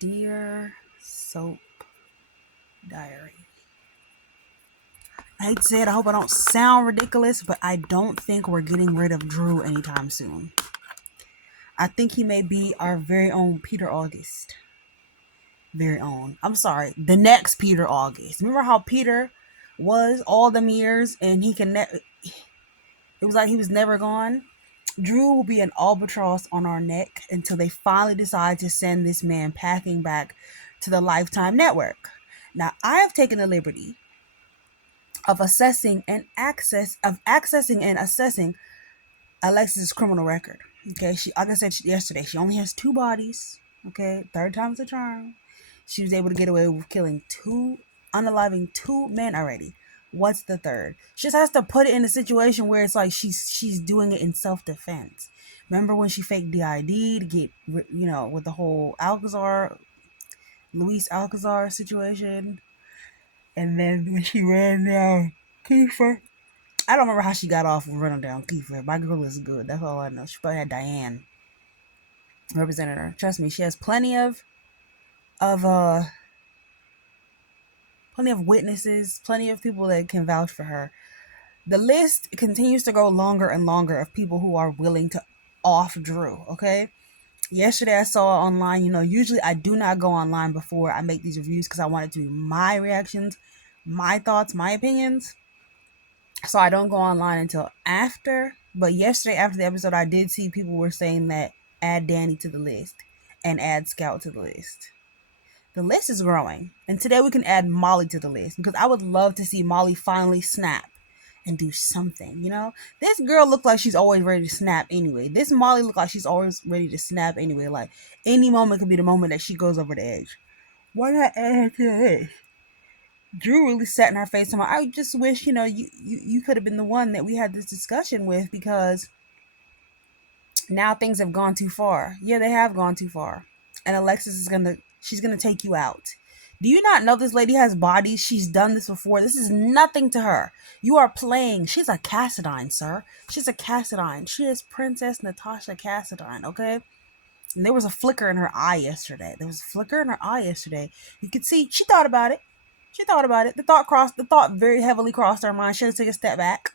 Dear Soap Diary. I hate to say it, I hope I don't sound ridiculous, but I don't think we're getting rid of Drew anytime soon. I think he may be our very own Peter August. Very own. I'm sorry, the next Peter August. Remember how Peter was all them years and it was like he was never gone? Drew will be an albatross on our neck until they finally decide to send this man packing back to the Lifetime network. Now, I have taken the liberty of accessing and assessing Alexis's criminal record. Okay, she, like I said yesterday, she only has 2 bodies. Okay, third time's the charm. She was able to get away with killing unaliving 2 men already. What's the third? She just has to put it in a situation where it's like she's doing it in self-defense. Remember when she faked DID to get, with the whole Luis Alcazar situation, and then when she ran down Kiefer. I don't remember how she got off of running down Kiefer. My girl is good. That's all I know. She probably had Diane representing her. Trust me, she has of uh plenty of witnesses, plenty of people that can vouch for her. The list continues to grow longer and longer of people who are willing to off Drew. Okay. Yesterday I saw online, usually I do not go online before I make these reviews because I want it to be my reactions, my thoughts, my opinions. So I don't go online until after. But yesterday, after the episode, I did see people were saying that add Danny to the list and add Scout to the list. The list is growing. And today we can add Molly to the list because I would love to see Molly finally snap and do something, This girl looks like she's always ready to snap anyway. This Molly looks like she's always ready to snap anyway. Like, any moment could be the moment that she goes over the edge. Why not add her to the list? Drew really sat in her face and I just wish, you could have been the one that we had this discussion with, because now things have gone too far. Yeah, they have gone too far. And Alexis she's gonna take you out. Do you not know this lady has bodies? She's done this before. This is nothing to her. You are playing. She's a Cassadine, sir. She's a Cassadine. She is Princess Natasha Cassadine, okay? And there was a flicker in her eye yesterday. You could see she thought about it. The thought very heavily crossed her mind. She had to take a step back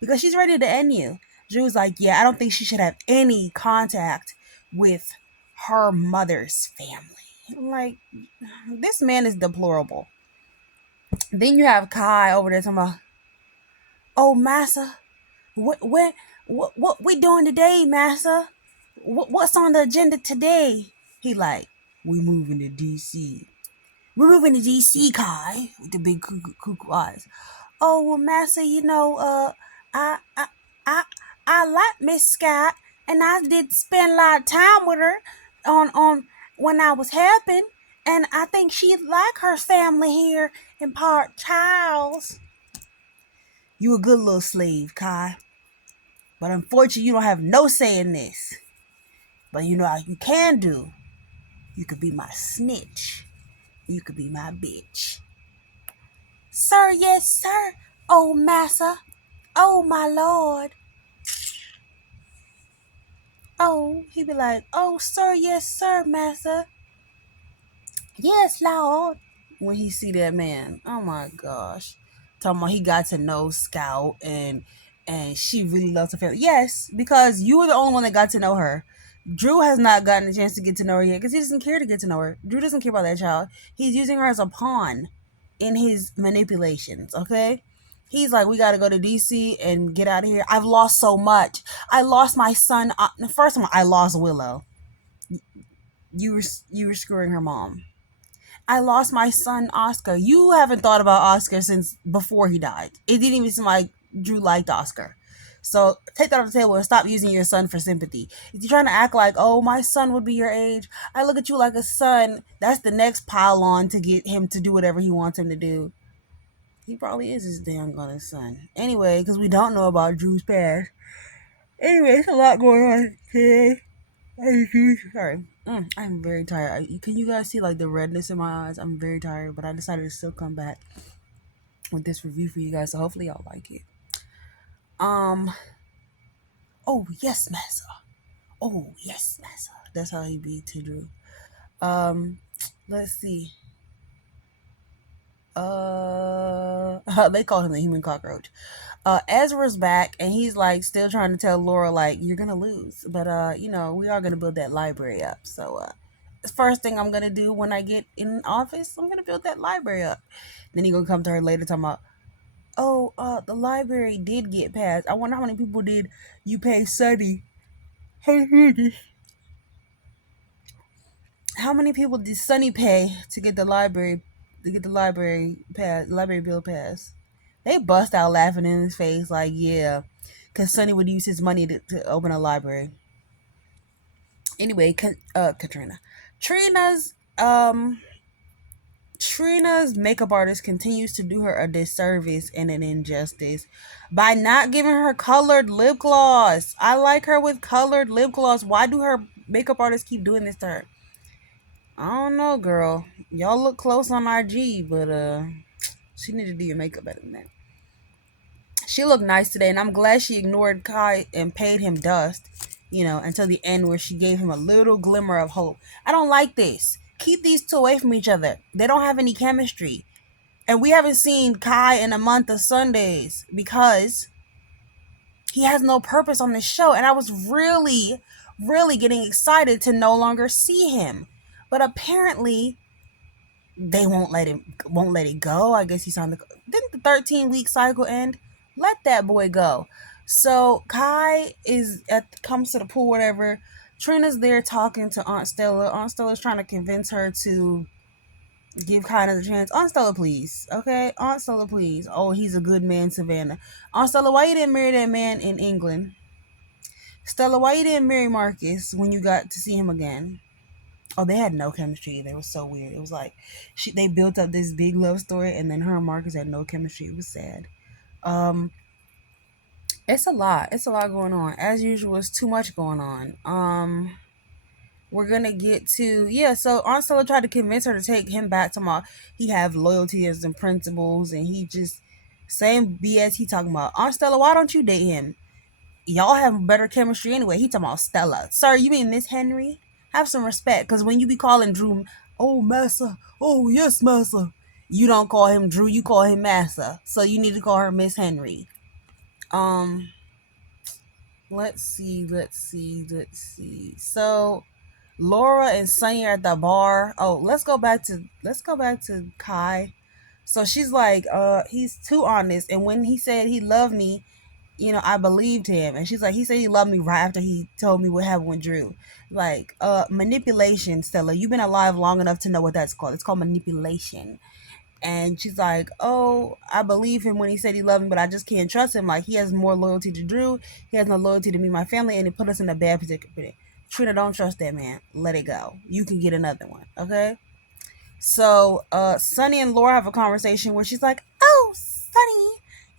because she's ready to end you. Drew's like, yeah, I don't think she should have any contact with her mother's family. Like, this man is deplorable. Then you have Kai over there talking about, oh, Massa, what we doing today, Massa? What's on the agenda today? He like, we moving to DC. We're moving to DC, Kai, with the big cuckoo eyes. Oh, well, Massa, I I I I like Miss Scott, and I did spend a lot of time with her on when I was helping, and I think she'd like her family here in Port Charles. You a good little slave, Kai, but unfortunately, you don't have no say in this. But you know how you can do? You could be my snitch. You could be my bitch. Sir, yes, sir. Oh, massa. Oh, my lord. Oh, he be like, oh, sir, yes, sir, massa. Yes, lord. When he see that man, oh my gosh. Talking about he got to know Scout and she really loves her family. Yes, because you were the only one that got to know her. Drew has not gotten a chance to get to know her yet because he doesn't care to get to know her. Drew doesn't care about that child. He's using her as a pawn in his manipulations, okay? He's like, we got to go to DC and get out of here. I've lost so much. I lost my son. First of all, I lost Willow. You were screwing her mom. I lost my son, Oscar. You haven't thought about Oscar since before he died. It didn't even seem like Drew liked Oscar. So take that off the table and stop using your son for sympathy. If you're trying to act like, oh, my son would be your age, I look at you like a son, that's the next pile on to get him to do whatever he wants him to do. He probably is his damn gonna son. Anyway, because we don't know about Drew's past. Anyway, it's a lot going on today. Sorry. I'm very tired. Can you guys see like the redness in my eyes? I'm very tired, but I decided to still come back with this review for you guys. So hopefully y'all like it. Oh yes, Massa. Oh yes, Massa. That's how he be to Drew. Um, let's see. They called him the human cockroach. Ezra's back and he's like still trying to tell Laura like you're gonna lose, but we are gonna build that library up. So the first thing I'm gonna do when I get in office, I'm gonna build that library up. Then he gonna come to her later talking about, oh, the library did get passed. I wonder how many people did you pay Sunny? How many people did Sunny pay to get the library bill passed? They bust out laughing in his face like, yeah, because Sonny would use his money to open a library. Anyway, Katrina, Trina's um Trina's makeup artist continues to do her a disservice and an injustice by not giving her colored lip gloss. I like her with colored lip gloss. Why do her makeup artists keep doing this to her? I don't know, girl. Y'all look close on IG, but she need to do your makeup better than that. She looked nice today, and I'm glad she ignored Kai and paid him dust, until the end where she gave him a little glimmer of hope. I don't like this. Keep these two away from each other. They don't have any chemistry. And we haven't seen Kai in a month of Sundays because he has no purpose on this show. And I was really, really getting excited to no longer see him. But apparently they won't let it go. I guess he's on didn't the 13-week cycle end? Let that boy go. So Kai comes to the pool, whatever. Trina's there talking to Aunt Stella. Aunt Stella's trying to convince her to give Kai another chance. Aunt Stella, please. Okay? Aunt Stella, please. Oh, he's a good man, Savannah. Aunt Stella, why you didn't marry that man in England? Stella, why you didn't marry Marcus when you got to see him again? Oh, they had no chemistry either. It was so weird. It was like they built up this big love story, and then her and Marcus had no chemistry. It was sad. It's a lot. It's a lot going on. As usual, it's too much going on. We're gonna get to so Aunt Stella tried to convince her to take him back tomorrow. He have loyalties and principles, and he just same BS he talking about. Aunt Stella, why don't you date him? Y'all have better chemistry anyway. He talking about Stella. Sir, you mean Miss Henry? Have some respect, because when you be calling Drew, oh, Massa, oh, yes, Massa, you don't call him Drew, you call him Massa. So you need to call her Miss Henry. Let's see. So Laura and Sunny are at the bar. Oh, let's go back to Kai. So she's like, he's too honest. And when he said he loved me, I believed him. And she's like, he said he loved me right after he told me what happened with Drew. Like, manipulation, Stella. You've been alive long enough to know what that's called. It's called manipulation. And she's like, oh, I believe him when he said he loved me, but I just can't trust him. Like, he has more loyalty to Drew. He has no loyalty to me, my family, and it put us in a bad position. Trina, don't trust that man. Let it go. You can get another one, okay? So, Sunny and Laura have a conversation where she's like, oh, Sunny,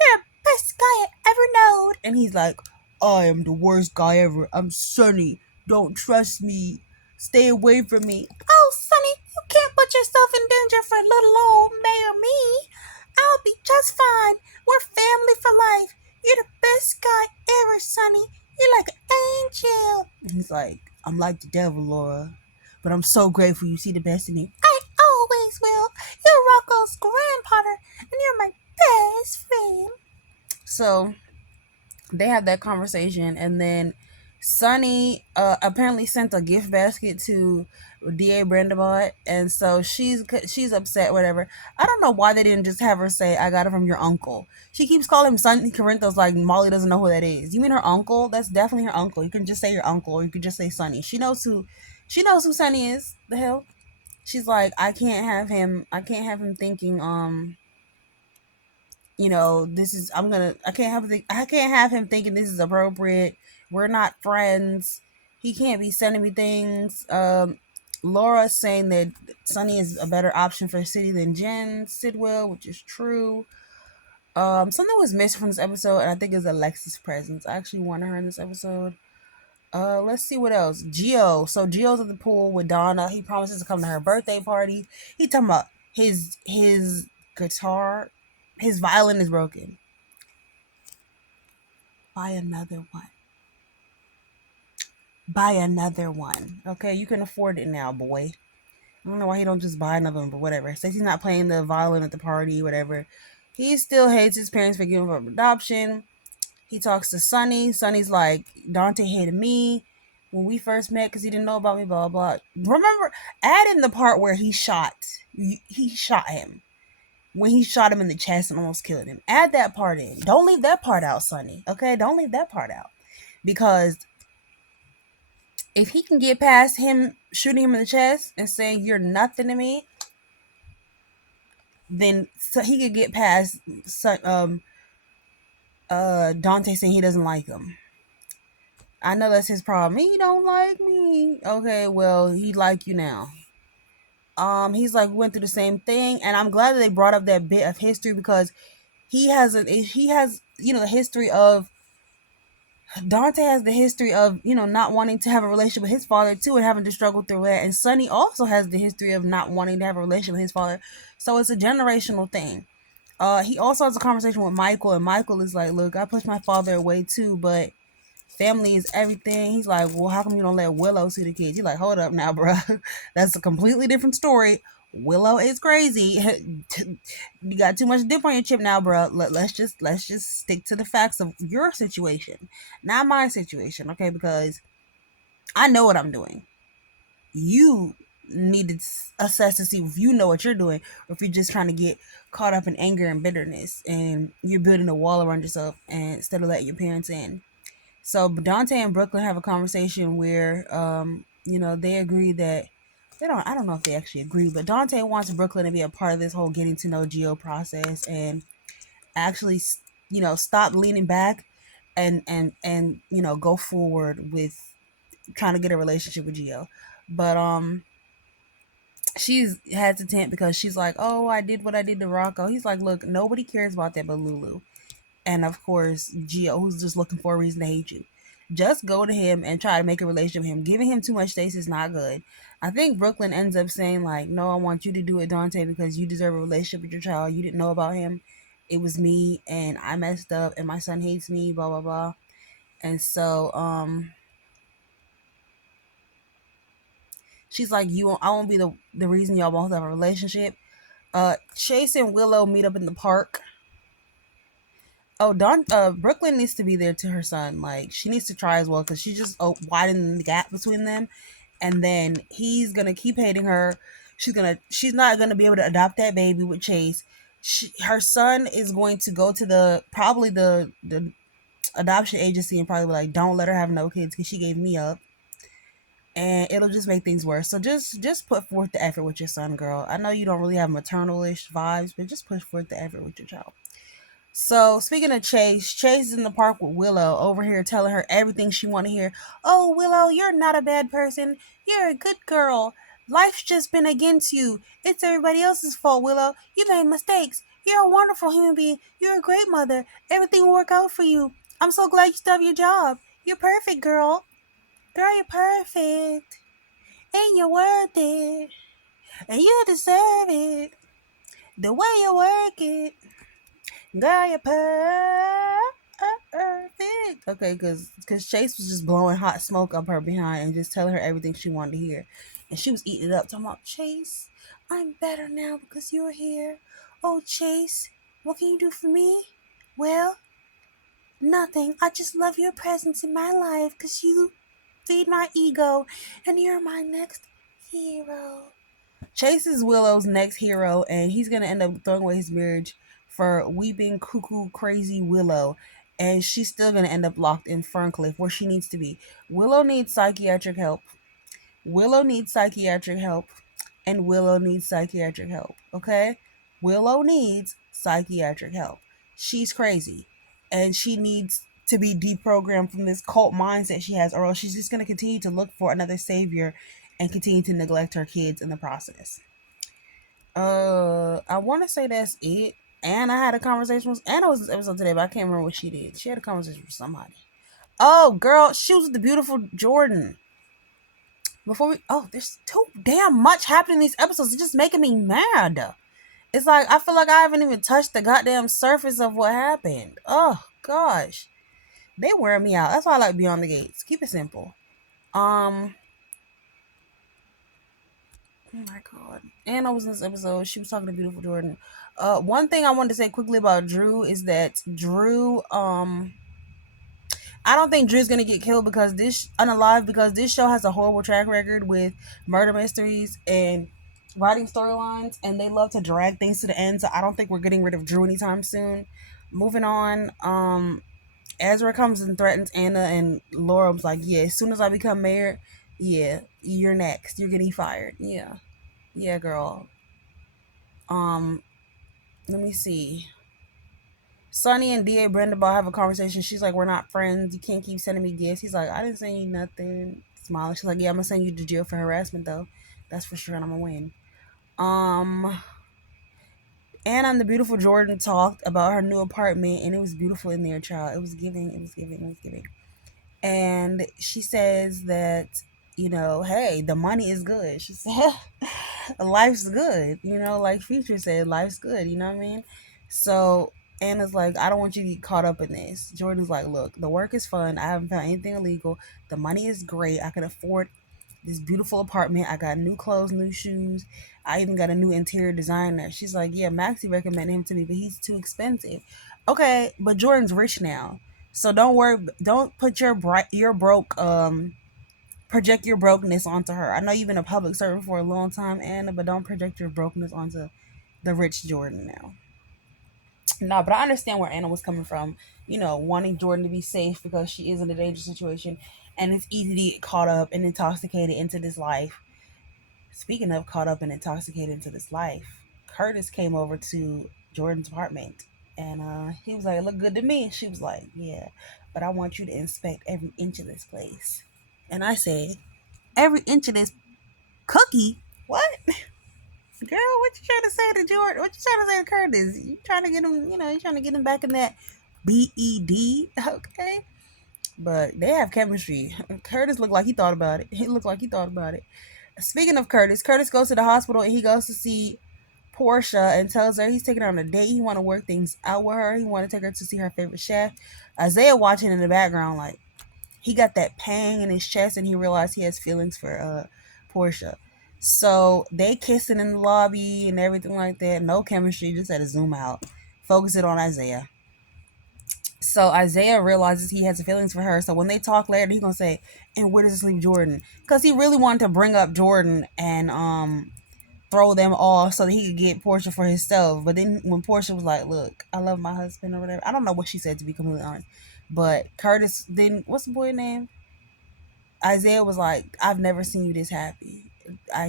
you're the best guy I ever known. And he's like, I am the worst guy ever. I'm Sunny. Don't trust me. Stay away from me. Oh, Sunny, you can't put yourself in danger for little old Mayor me. I'll be just fine. We're family for life. You're the best guy ever, Sunny. You're like an angel. And he's like, I'm like the devil, Laura. But I'm so grateful you see the best in me. I always will. You're Rocco's grandfather, and you're my best friend. So they have that conversation, and then Sunny apparently sent a gift basket to D.A. Brandabot, and so she's upset, whatever. I don't know why they didn't just have her say, I got it from your uncle. She keeps calling him Sonny Corinthos like Molly doesn't know who that is. You mean her uncle? That's definitely her uncle. You can just say your uncle, or you could just say Sonny. She knows who Sonny is. The hell? She's like, I can't have him thinking, this is, I can't have him thinking this is appropriate. We're not friends. He can't be sending me things. Laura's saying that Sunny is a better option for City than Jen Sidwell, which is true. Something was missing from this episode, and I think it's Alexis' presence. I actually wanted her in this episode. Let's see what else. Gio. So Gio's at the pool with Donna. He promises to come to her birthday party. He talking about his guitar, his violin is broken. Buy another one. Okay, you can afford it now, boy. I don't know why he don't just buy another one, but whatever. Says he's not playing the violin at the party, whatever. He still hates his parents for giving up adoption. He talks to Sonny. Sonny's like, Dante hated me when we first met because he didn't know about me, blah, blah, blah. Remember, add in the part where he shot him. When he shot him in the chest and almost killed him. Add that part in. Don't leave that part out, Sonny. Okay? Don't leave that part out. Because if he can get past him shooting him in the chest and saying, you're nothing to me, then so he could get past Dante saying he doesn't like him. I know that's his problem. He don't like me. Okay, well, he like you now. He's like went through the same thing, and I'm glad that they brought up that bit of history because he has the history of Dante has the history of not wanting to have a relationship with his father too, and having to struggle through that. And Sonny also has the history of not wanting to have a relationship with his father, so it's a generational thing. He also has a conversation with Michael, and Michael is like, "Look, I pushed my father away too, but family is everything." He's like, "Well, how come you don't let Willow see the kids?" You're like, "Hold up now, bro. That's a completely different story. Willow is crazy. You got too much dip on your chip now, bro. Let's just stick to the facts of your situation, not my situation, okay? Because I know what I'm doing. You need to assess to see if you know what you're doing, or if you're just trying to get caught up in anger and bitterness, and you're building a wall around yourself, and instead of letting your parents in." So Dante and Brooklyn have a conversation where, they agree that I don't know if they actually agree, but Dante wants Brooklyn to be a part of this whole getting to know Gio process and actually, stop leaning back and go forward with trying to get a relationship with Gio. But she's hesitant because she's like, "Oh, I did what I did to Rocco." He's like, "Look, nobody cares about that but Lulu." And of course Gio, who's just looking for a reason to hate you. Just go to him and try to make a relationship with him. Giving him too much space is not good. I think Brooklyn ends up saying like, "No, I want you to do it, Dante, because you deserve a relationship with your child. You didn't know about him. It was me, and I messed up, and my son hates me, blah blah blah." And so she's like, I won't be the reason y'all both have a relationship." Chase and Willow meet up in the park. Oh, Brooklyn needs to be there to her son. Like, she needs to try as well because she's just widening the gap between them. And then he's gonna keep hating her. She's not gonna be able to adopt that baby with Chase. Her son is going to go to the adoption agency and probably be like, "Don't let her have no kids because she gave me up." And it'll just make things worse. So just put forth the effort with your son, girl. I know you don't really have maternal-ish vibes, but just push forth the effort with your child. So speaking of Chase, Chase is in the park with Willow over here telling her everything she want to hear. "Oh, Willow, you're not a bad person. You're a good girl. Life's just been against you. It's everybody else's fault, Willow. You made mistakes. You're a wonderful human being. You're a great mother. Everything will work out for you. I'm so glad you still have your job. You're perfect, girl. Girl, you're perfect. And you're worth it. And you deserve it. The way you work it. Girl, you're perfect." Okay, because Chase was just blowing hot smoke up her behind and just telling her everything she wanted to hear. And she was eating it up, talking about, "Chase, I'm better now because you're here. Oh, Chase, what can you do for me?" "Well, nothing. I just love your presence in my life because you feed my ego and you're my next hero." Chase is Willow's next hero, and he's gonna end up throwing away his marriage for weeping, cuckoo, crazy Willow, and she's still gonna end up locked in Ferncliff, where she needs to be. Willow needs psychiatric help. Willow needs psychiatric help, and Willow needs psychiatric help. Okay, Willow needs psychiatric help. She's crazy, and she needs to be deprogrammed from this cult mindset she has, or else she's just gonna continue to look for another savior and continue to neglect her kids in the process. I want to say that's it. And I had a conversation with Anna was this episode today, but I can't remember what she did. She had a conversation with somebody. Oh, girl, she was the beautiful Jordan. There's too damn much happening in these episodes. It's just making me mad. It's like I feel like I haven't even touched the goddamn surface of what happened. Oh gosh, they wear me out. That's why I like Beyond the Gates. Keep it simple. Um, Oh my god. Anna was in this episode. She was talking to beautiful Jordan. One thing I wanted to say quickly about Drew is that Drew, I don't think Drew's gonna get killed because this unalive because this show has a horrible track record with murder mysteries and writing storylines, and they love to drag things to the end. So I don't think we're getting rid of Drew anytime soon. Moving on, Ezra comes and threatens Anna, and Laura's like, "Yeah, as soon as I become mayor, yeah, you're next. You're getting fired." Yeah, yeah, girl. Um, Let me see. Sonny and D.A. Brendabaugh have a conversation. She's like, "We're not friends. You can't keep sending me gifts." He's like, "I didn't send you nothing." Smiling. She's like, "Yeah, I'm gonna send you to jail for harassment though. That's for sure, and I'm gonna win." Um, Anna and the beautiful Jordan talked about her new apartment, and it was beautiful in there, child. It was giving. It was giving. It was giving. And she says that, hey, the money is good. She said, life's good. Like Future said, life's good. You know what I mean? So Anna's like, I don't want you to get caught up in this. Jordan's like, look, the work is fun. I haven't found anything illegal. The money is great. I can afford this beautiful apartment. I got new clothes, new shoes. I even got a new interior designer. She's like, yeah, Maxie recommended him to me, but he's too expensive. Okay, but Jordan's rich now. So don't worry. Don't put your broke project your brokenness onto her. I know you've been a public servant for a long time, Anna, but don't project your brokenness onto the rich Jordan now. No, but I understand where Anna was coming from. Wanting Jordan to be safe because she is in a dangerous situation, and it's easy to get caught up and intoxicated into this life. Speaking of caught up and intoxicated into this life, Curtis came over to Jordan's apartment, and he was like, "It looked good to me." She was like, "Yeah, but I want you to inspect every inch of this place." And I said, "Every inch of this cookie? What? Girl, what you trying to say to Jordan? What you trying to say to Curtis? You trying to get him, you trying to get him back in that BED, okay?" But they have chemistry. Curtis looked like he thought about it. He looked like he thought about it. Speaking of Curtis, Curtis goes to the hospital and he goes to see Portia and tells her he's taking her on a date. He want to work things out with her. He want to take her to see her favorite chef. Isaiah watching in the background, like he got that pang in his chest and he realized he has feelings for Portia. So they kissing in the lobby and everything like that. No chemistry, just had to zoom out. Focus it on Isaiah. So Isaiah realizes he has feelings for her. So when they talk later, he's gonna say, "And where does this leave Jordan?" Because he really wanted to bring up Jordan and throw them off so that he could get Portia for himself. But then when Portia was like, "Look, I love my husband," or whatever, I don't know what she said, to be completely honest. But Curtis then, what's the boy name? Isaiah was like, "I've never seen you this happy.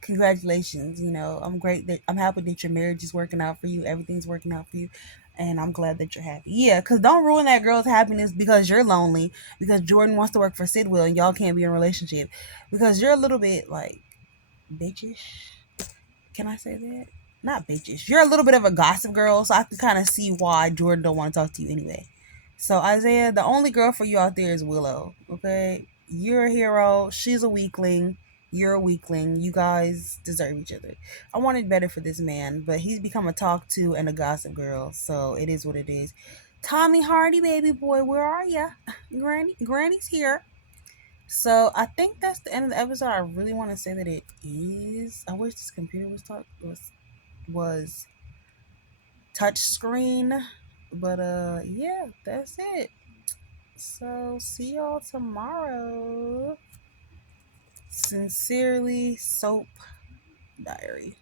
Congratulations. I'm happy that your marriage is working out for you. Everything's working out for you, and I'm glad that you're happy." Yeah, because don't ruin that girl's happiness because you're lonely. Because Jordan wants to work for Sidwell and y'all can't be in a relationship because you're a little bit like bitchish. Can I say that? Not bitches. You're a little bit of a gossip girl, so I can kind of see why Jordan don't want to talk to you anyway. So Isaiah, the only girl for you out there is Willow. Okay, you're a hero. She's a weakling. You're a weakling. You guys deserve each other. I wanted better for this man, but he's become a talk to and a gossip girl. So it is what it is. Tommy Hardy, baby boy, where are ya? Granny's here. So I think that's the end of the episode. I really want to say that it is. I wish this computer was touch screen, but yeah, that's it. So see y'all tomorrow. Sincerely, Soap Diary.